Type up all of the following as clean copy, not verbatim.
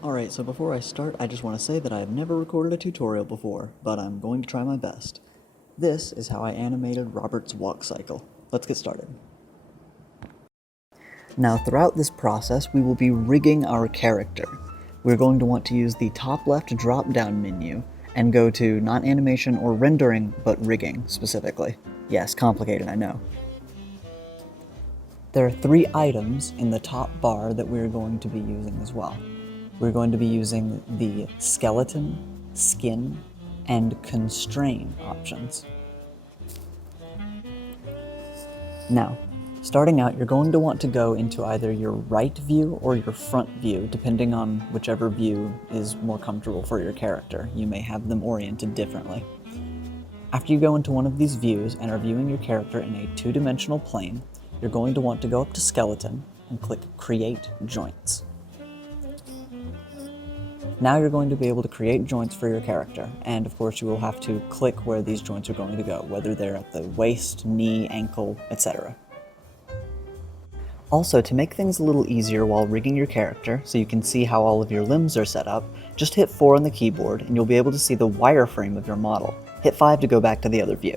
Alright, so before I start, I just want to say that I have never recorded a tutorial before, but I'm going to try my best. This is how I animated Robert's walk cycle. Let's get started. Now, throughout this process, we will be rigging our character. We're going to want to use the top left drop-down menu and go to not animation or rendering, but rigging specifically. Yes, complicated, I know. There are 3 items in the top bar that we're going to be using as well. We're going to be using the skeleton, skin, and constrain options. Now, starting out, you're going to want to go into either your right view or your front view, depending on whichever view is more comfortable for your character. You may have them oriented differently. After you go into one of these views and are viewing your character in a 2-dimensional plane, you're going to want to go up to Skeleton and click Create Joints. Now you're going to be able to create joints for your character, and of course you will have to click where these joints are going to go, whether they're at the waist, knee, ankle, etc. Also, to make things a little easier while rigging your character, so you can see how all of your limbs are set up, just hit 4 on the keyboard and you'll be able to see the wireframe of your model. Hit 5 to go back to the other view.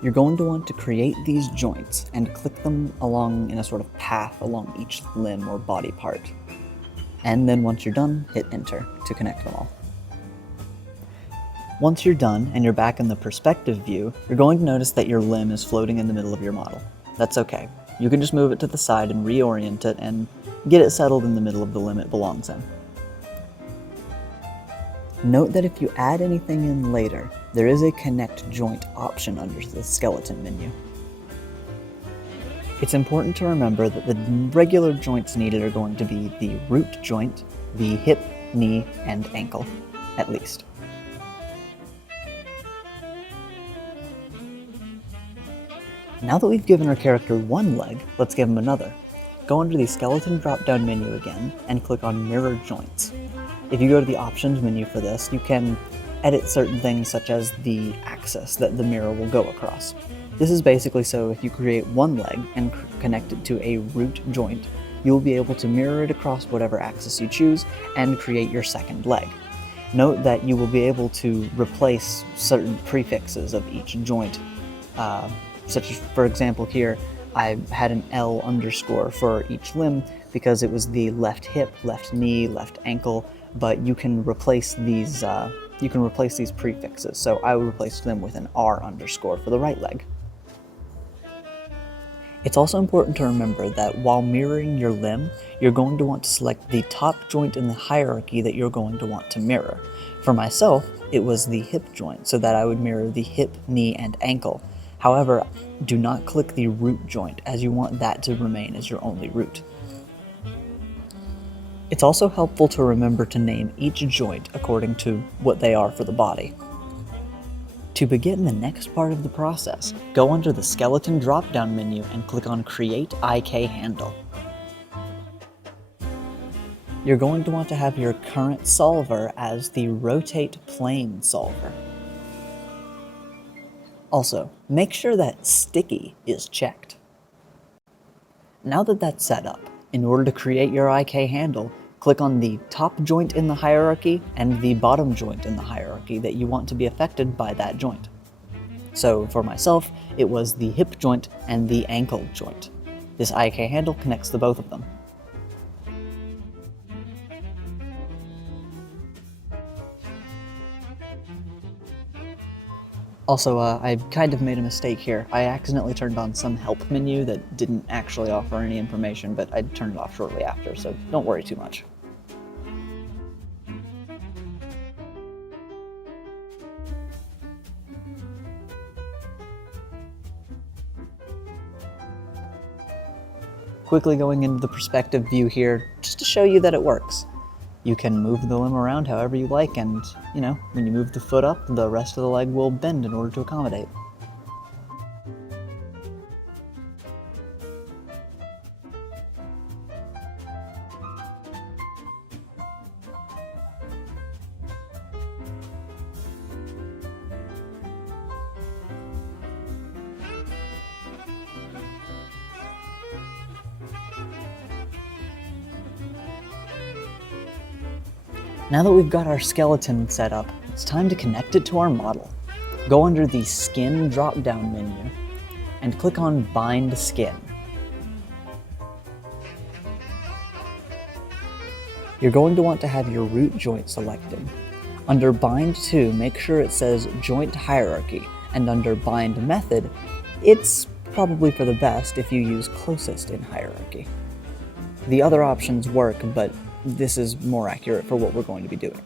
You're going to want to create these joints and click them along in a sort of path along each limb or body part. And then once you're done, hit enter to connect them all. Once you're done and you're back in the perspective view, you're going to notice that your limb is floating in the middle of your model. That's okay. You can just move it to the side and reorient it and get it settled in the middle of the limb it belongs in. Note that if you add anything in later, there is a connect joint option under the skeleton menu. It's important to remember that the regular joints needed are going to be the root joint, the hip, knee, and ankle, at least. Now that we've given our character one leg, let's give him another. Go under the skeleton drop-down menu again and click on Mirror Joints. If you go to the options menu for this, you can edit certain things such as the axis that the mirror will go across. This is basically so if you create one leg and connect it to a root joint, you will be able to mirror it across whatever axis you choose and create your second leg. Note that you will be able to replace certain prefixes of each joint, such as, for example, here I had an L underscore for each limb because it was the left hip, left knee, left ankle, but you can replace these prefixes, so I would replace them with an R underscore for the right leg. It's also important to remember that while mirroring your limb, you're going to want to select the top joint in the hierarchy that you're going to want to mirror. For myself, it was the hip joint, so that I would mirror the hip, knee, and ankle. However, do not click the root joint, as you want that to remain as your only root. It's also helpful to remember to name each joint according to what they are for the body. To begin the next part of the process, go under the skeleton drop-down menu and click on Create IK Handle. You're going to want to have your current solver as the Rotate Plane solver. Also, make sure that Sticky is checked. Now that that's set up, in order to create your IK handle, click on the top joint in the hierarchy and the bottom joint in the hierarchy that you want to be affected by that joint. So for myself, it was the hip joint and the ankle joint. This IK handle connects the both of them. Also, I kind of made a mistake here. I accidentally turned on some help menu that didn't actually offer any information, but I turned it off shortly after, so don't worry too much. Quickly going into the perspective view here, just to show you that it works. You can move the limb around however you like, and, when you move the foot up, the rest of the leg will bend in order to accommodate. Now that we've got our skeleton set up, it's time to connect it to our model. Go under the Skin drop-down menu and click on Bind Skin. You're going to want to have your root joint selected. Under Bind To, make sure it says Joint Hierarchy, and under Bind Method, it's probably for the best if you use Closest in Hierarchy. The other options work, but this is more accurate for what we're going to be doing.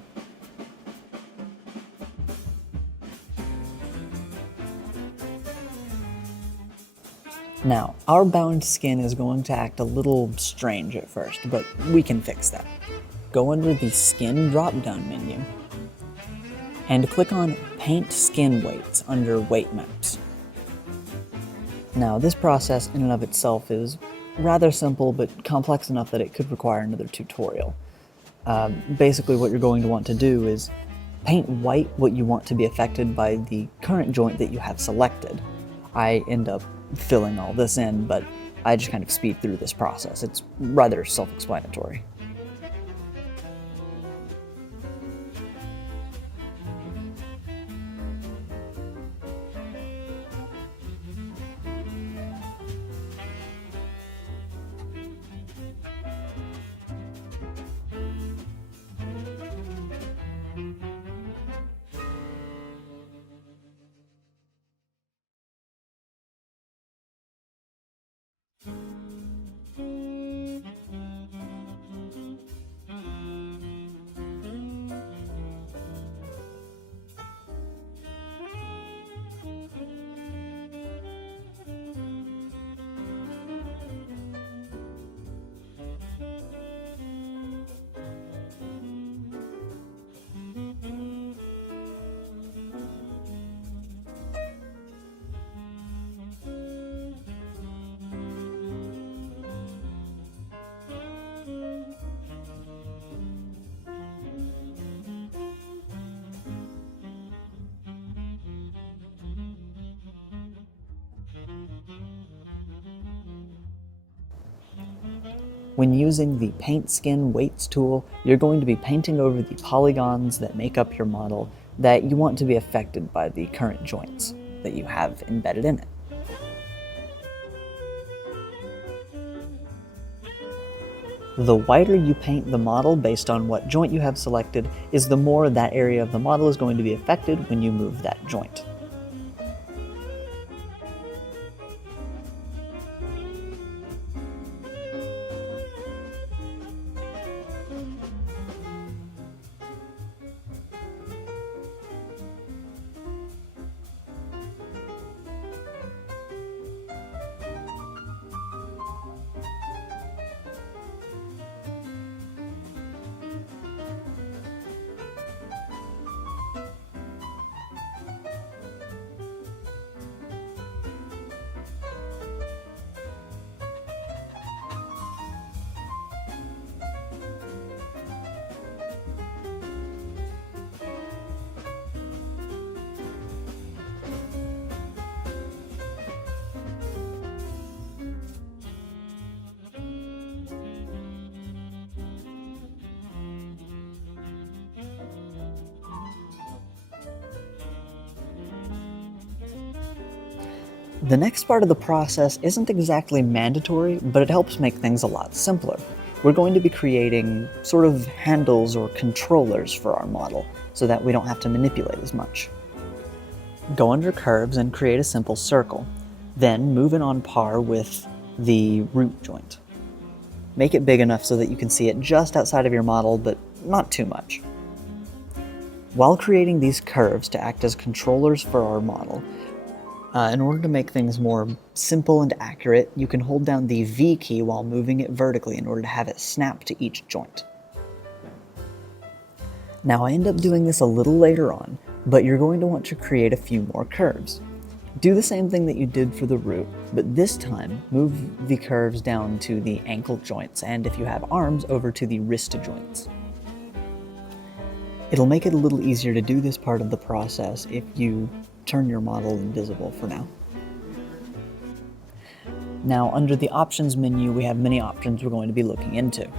Now, our bound skin is going to act a little strange at first, but we can fix that. Go under the Skin drop-down menu and click on Paint Skin Weights under Weight Maps. Now, this process in and of itself is rather simple, but complex enough that it could require another tutorial. Basically, what you're going to want to do is paint white what you want to be affected by the current joint that you have selected. I end up filling all this in, but I just kind of speed through this process. It's rather self-explanatory. When using the Paint Skin Weights tool, you're going to be painting over the polygons that make up your model that you want to be affected by the current joints that you have embedded in it. The whiter you paint the model based on what joint you have selected is the more that area of the model is going to be affected when you move that joint. The next part of the process isn't exactly mandatory, but it helps make things a lot simpler. We're going to be creating sort of handles or controllers for our model, so that we don't have to manipulate as much. Go under Curves and create a simple circle. Then move it on par with the root joint. Make it big enough so that you can see it just outside of your model, but not too much. While creating these curves to act as controllers for our model, in order to make things more simple and accurate, you can hold down the V key while moving it vertically in order to have it snap to each joint. Now, I end up doing this a little later on, but you're going to want to create a few more curves. Do the same thing that you did for the root, but this time move the curves down to the ankle joints, and if you have arms, over to the wrist joints. It'll make it a little easier to do this part of the process if you turn your model invisible for now. Now, under the Options menu, we have many options we're going to be looking into.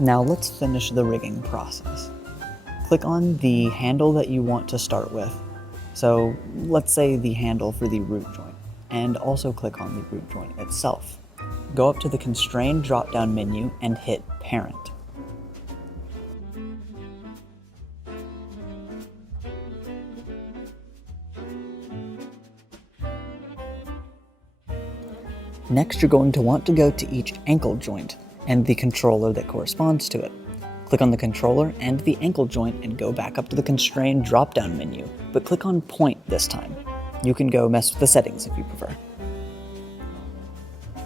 Now let's finish the rigging process. Click on the handle that you want to start with. So let's say the handle for the root joint, and also click on the root joint itself. Go up to the Constrain drop-down menu and hit Parent. Next, you're going to want to go to each ankle joint and the controller that corresponds to it. Click on the controller and the ankle joint and go back up to the Constrain drop-down menu, but click on Point this time. You can go mess with the settings if you prefer.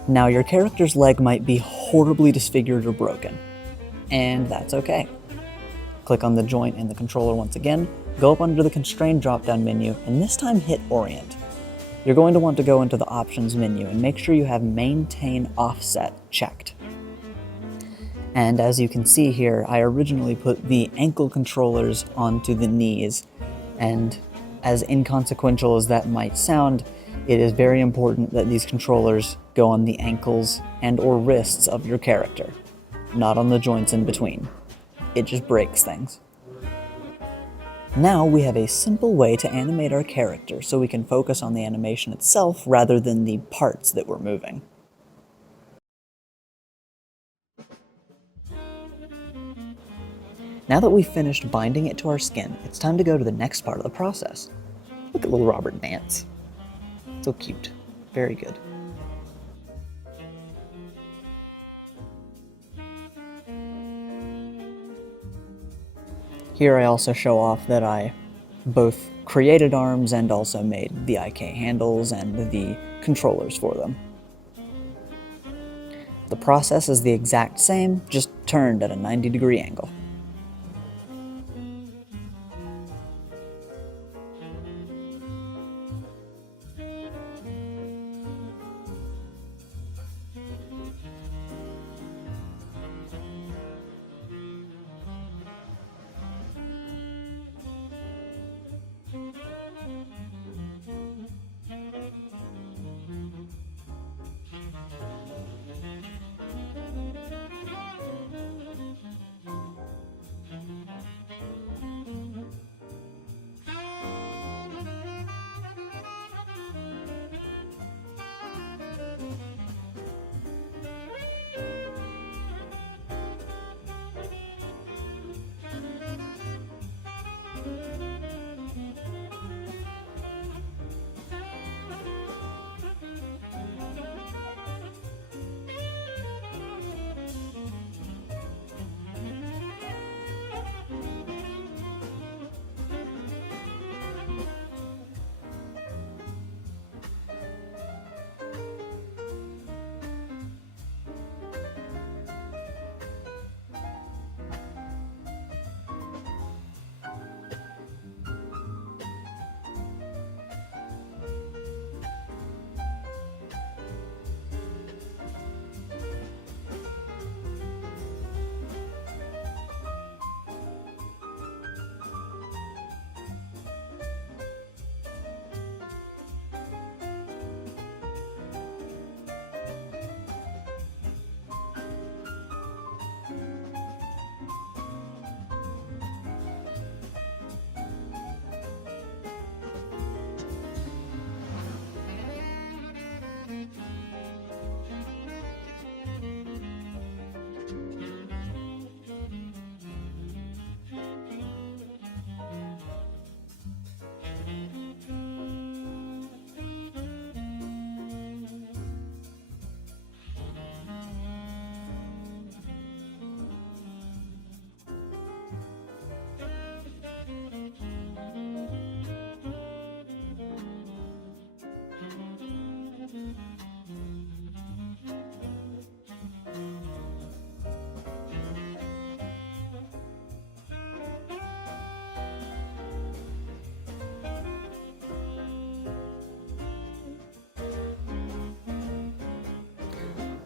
Now your character's leg might be horribly disfigured or broken, and that's okay. Click on the joint and the controller once again, go up under the Constrain drop-down menu, and this time hit Orient. You're going to want to go into the Options menu and make sure you have Maintain Offset checked. And as you can see here, I originally put the ankle controllers onto the knees, and as inconsequential as that might sound, it is very important that these controllers go on the ankles and or wrists of your character, not on the joints in between. It just breaks things. Now we have a simple way to animate our character so we can focus on the animation itself rather than the parts that we're moving. Now that we've finished binding it to our skin, it's time to go to the next part of the process. Look at little Robert dance. So cute. Very good. Here I also show off that I both created arms and also made the IK handles and the controllers for them. The process is the exact same, just turned at a 90-degree angle.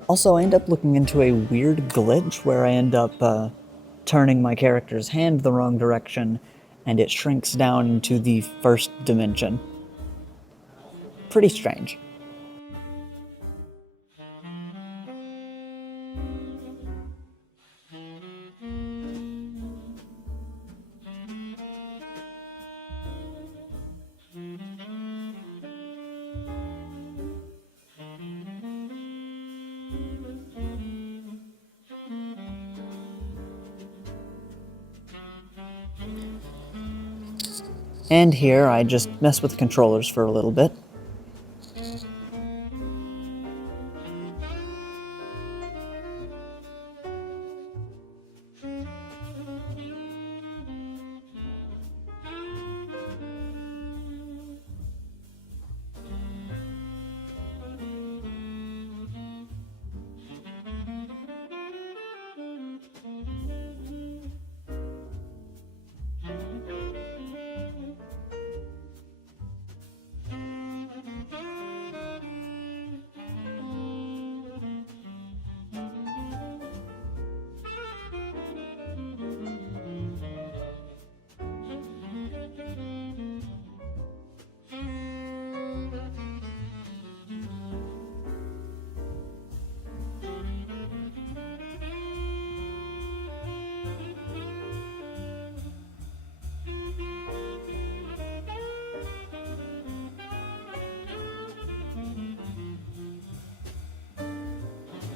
Also, I end up looking into a weird glitch where I end up turning my character's hand the wrong direction, and it shrinks down into the first dimension. Pretty strange. And here I just mess with the controllers for a little bit.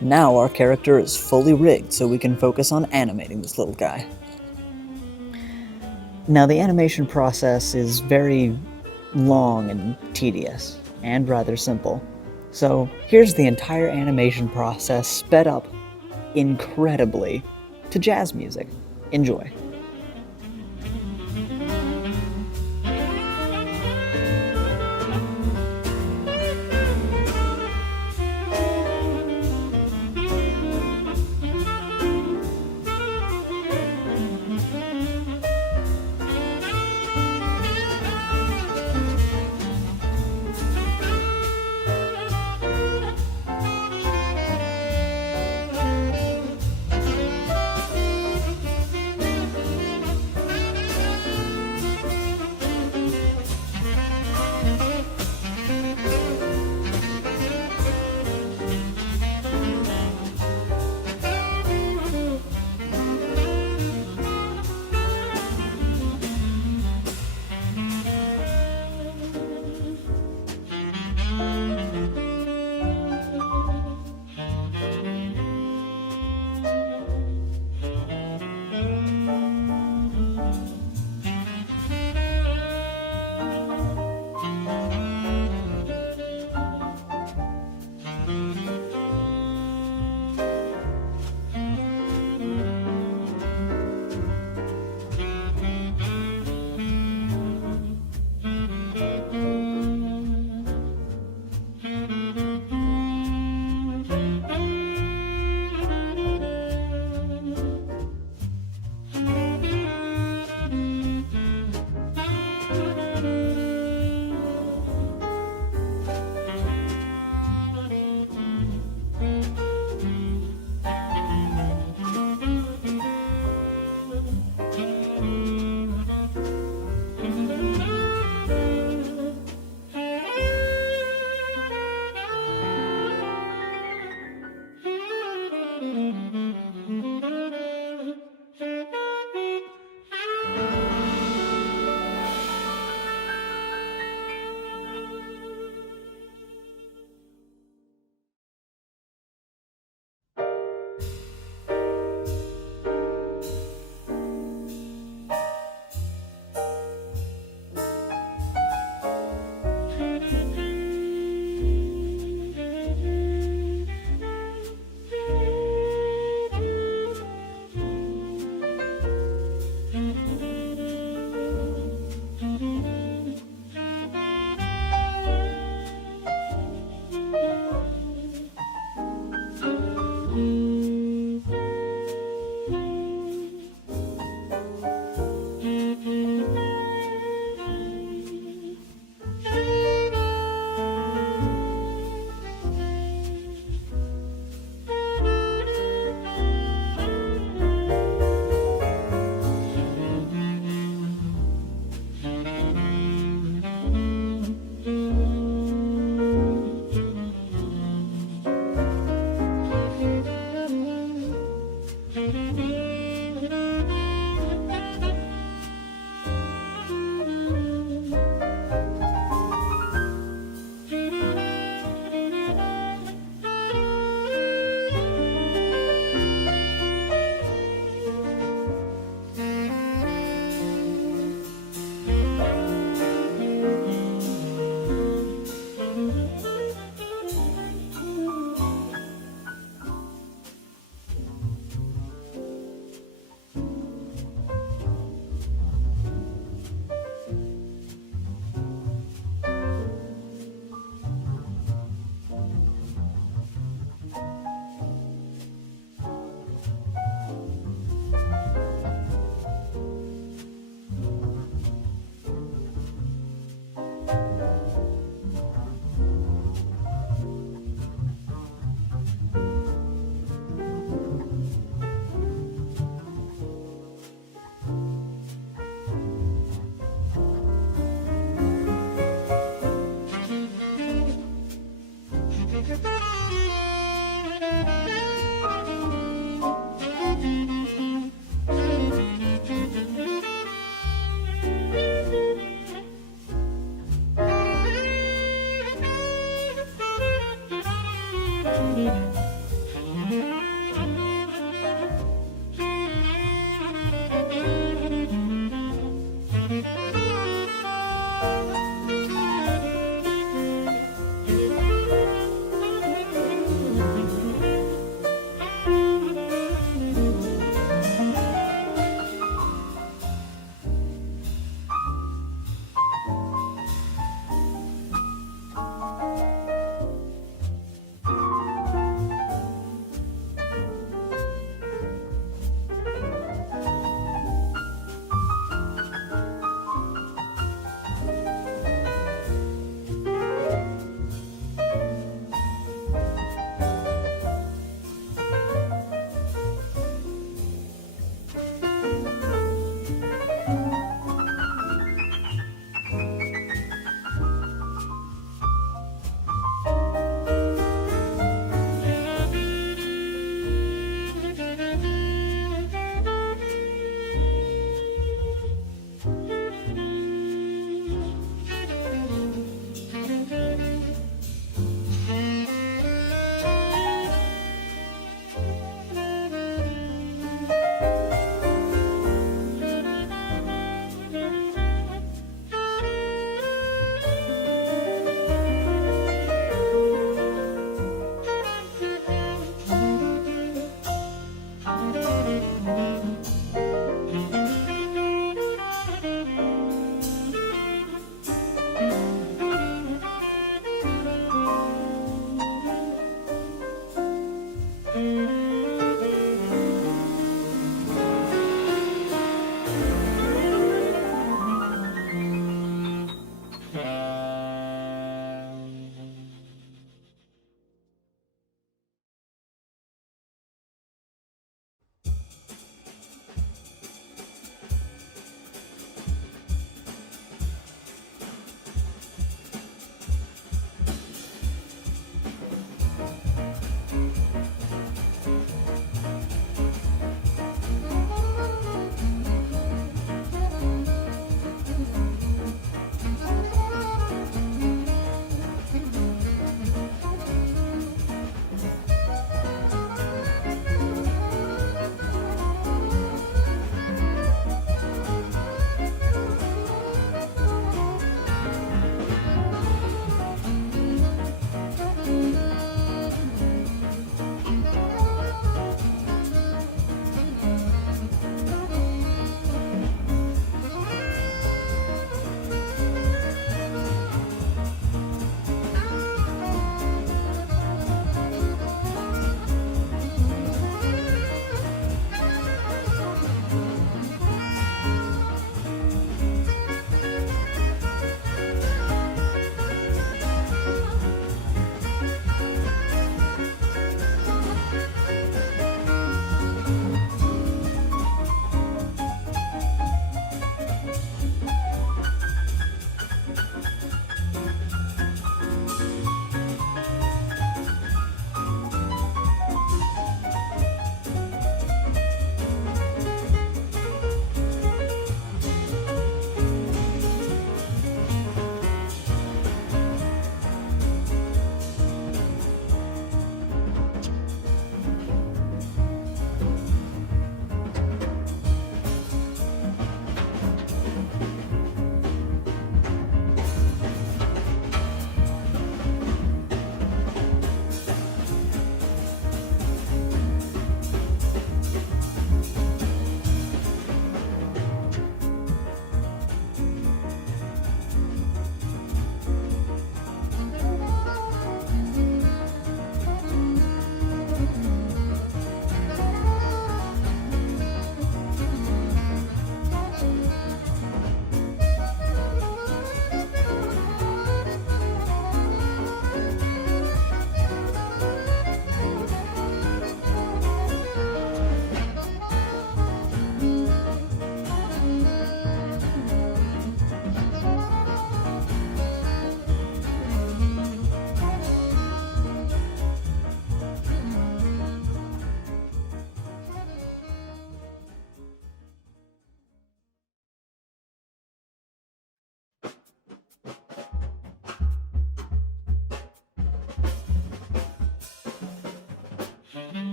Now our character is fully rigged, so we can focus on animating this little guy. Now the animation process is very long and tedious, and rather simple. So here's the entire animation process sped up incredibly to jazz music. Enjoy.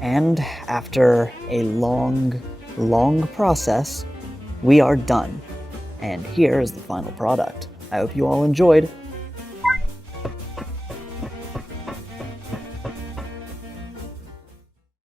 And after a long, long process, we are done. And here is the final product. I hope you all enjoyed.